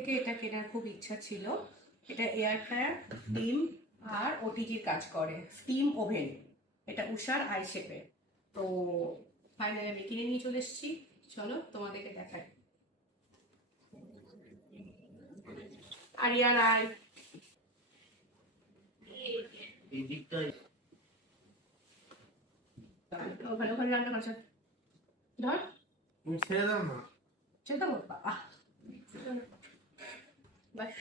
থেকে এটা কেনার খুব ইচ্ছা ছিল। এটা এয়ার ফ্রায়ার, স্টিম আর ওটিজির কাজ করে, স্টিম ওভেন। এটা উষার আই শেপের। তো ফাইনালি আমি কিনে নিয়ে চলে এসেছি। চলো তোমাদেরকে দেখাই। আরিয়ার আই ওখানে ওখানে রান্না করছে, ধর ছেড়ে দাও না, ছেড়ে দেবো। বাস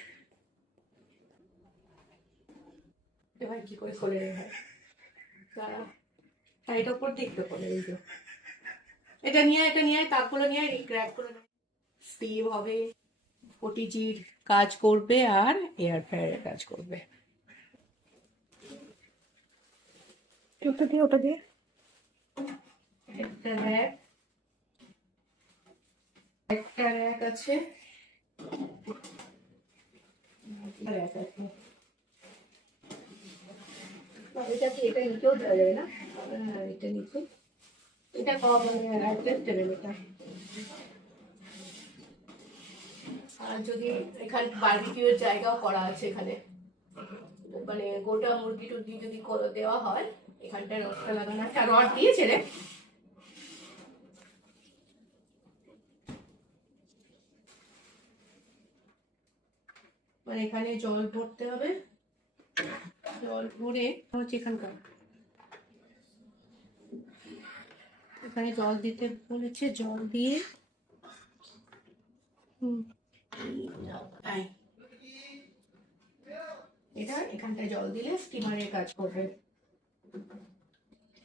ভাই কি করে খোলে রে ভাই, দাঁড়া শাড়িটা উপর দেখতে খোলে। এই যে এটা নিয়ে তাকগুলো নিয়ে ক্র্যাক করে স্টিম হবে, ওটিজির কাজ করবে আর এয়ার ফ্রায়ারের কাজ করবে। ওটা দিয়ে একটা র্যাক আছে, এটা কি এটা নিচেও দেওয়া যাবে না? এটা নিচে, এটা অ্যাডজাস্টেবল এটা। আর যদি এখানে বারবিকিউর জায়গাও করা আছে, এখানে মানে গোটা মুরগি টুরগি যদি দেওয়া হয়, এখানটায় রডটা লাগানো আছে। আর রড দিয়েছে রে, মানে এখানে জল ভরতে হবে, জল ভরে হচ্ছে এখানকার, এখানে জল দিতে বলেছে, জল দিয়ে এটা এখানটায় জল দিলে স্টিমারের কাজ করবে।